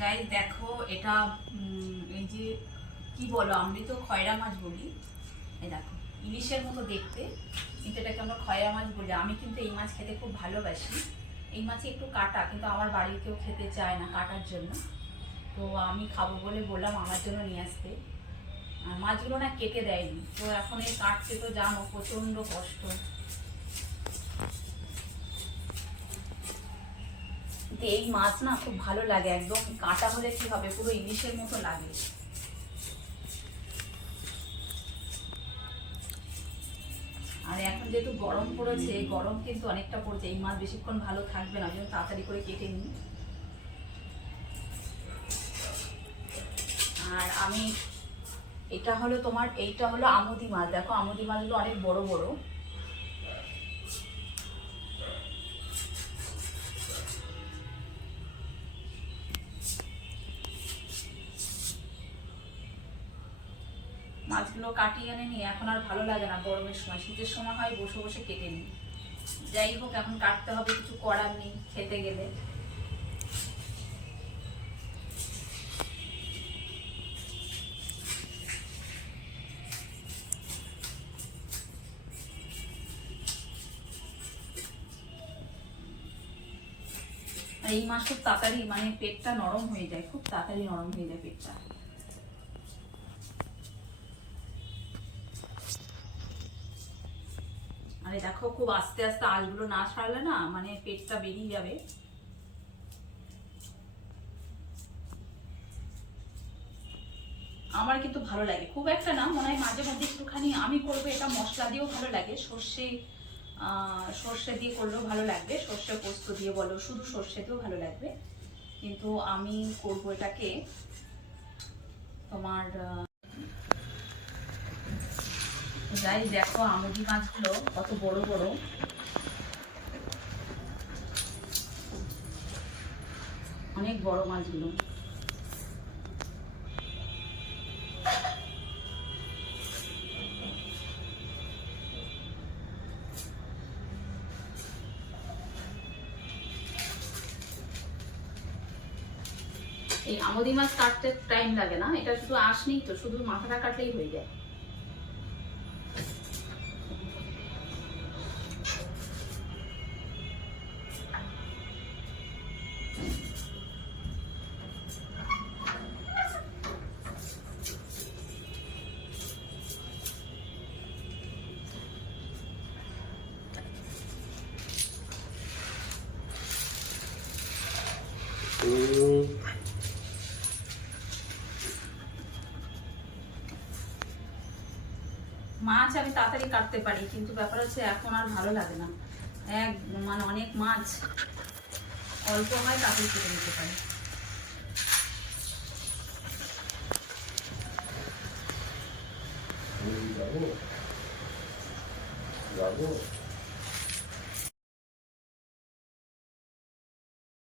Guys দেখো এটা এই যে কি বলো, আমি তো খয়রা মাছ বলি। এই দেখো ইলিশের মতো দেখতে, কিন্তু এটাকে আমরা খয়রা মাছ বলি। আমি কিন্তু এই মাছ খেতে খুব ভালোবাসি। এই মাছে একটু কাটা, কিন্তু আমার বাড়ির কেউ খেতে চায় না কাটার জন্য, তো আমি খাবো বলে বললাম আমার জন্য নিয়ে আসতে। আর মাছগুলো না কেটে দেয়নি, তো এখন এই কাটতে তো জানো প্রচণ্ড কষ্ট। এই মাছ না খুব ভালো লাগে, একদম কাটা হলে কি হবে, পুরো ইলিশের মতো লাগে। আর এখন যেহেতু গরম পড়েছে, গরম কিন্তু অনেকটা পড়ছে, এই মাছ বেশিক্ষণ ভালো থাকবে না, যেন তাড়াতাড়ি করে কেটে নিই। আর আমি এটা হলো তোমার, এইটা হলো আমুদি মাছ। দেখো আমুদি মাছগুলো অনেক বড় বড়। মাছগুলো কাটিয়ে এনে নিই, এখন আর ভালো লাগে না গরমের সময়। শীতের সময় হয় বসে বসে কেটে নিই। যাই হোক এখন কাটতে হবে, কিছু করার নেই খেতে গেলে। আর এই মাছ খুব তাড়াতাড়ি মানে পেটটা নরম হয়ে যায়, খুব তাড়াতাড়ি নরম হয়ে যায় পেটটা। আরে দেখো খুব আস্তে আস্তে, আঁশগুলো না ছাড়লে না মানে পেটটা বেরিয়ে যাবে। আমার কিন্তু ভালো লাগে, খুব একটা না, মনে হয় মাঝে মধ্যে একটুখানি আমি করবো এটা মশলা দিয়েও ভালো লাগে। সর্ষে দিয়ে করলেও ভালো লাগবে, সর্ষে পোস্ত দিয়ে বলো, শুধু সর্ষে দিয়েও ভালো লাগবে। কিন্তু আমি করবো এটাকে তোমার যাই দেখো আমুদি মাছগুলো কত বড় বড়, অনেক বড় মাছগুলো। এই আমুদি মাছ কাটতে টাইম লাগে না, এটা শুধু আঁশ নেই তো, শুধু মাথাটা কাটলেই হয়ে যায়। মাছ আমি তাড়াতাড়ি কাটতে পারি, কিন্তু ব্যাপার হচ্ছে এখন আর ভালো লাগে না। মানে অনেক মাছ অল্প হয়, তাড়াতাড়ি কেটে নিতে পারি। যাবো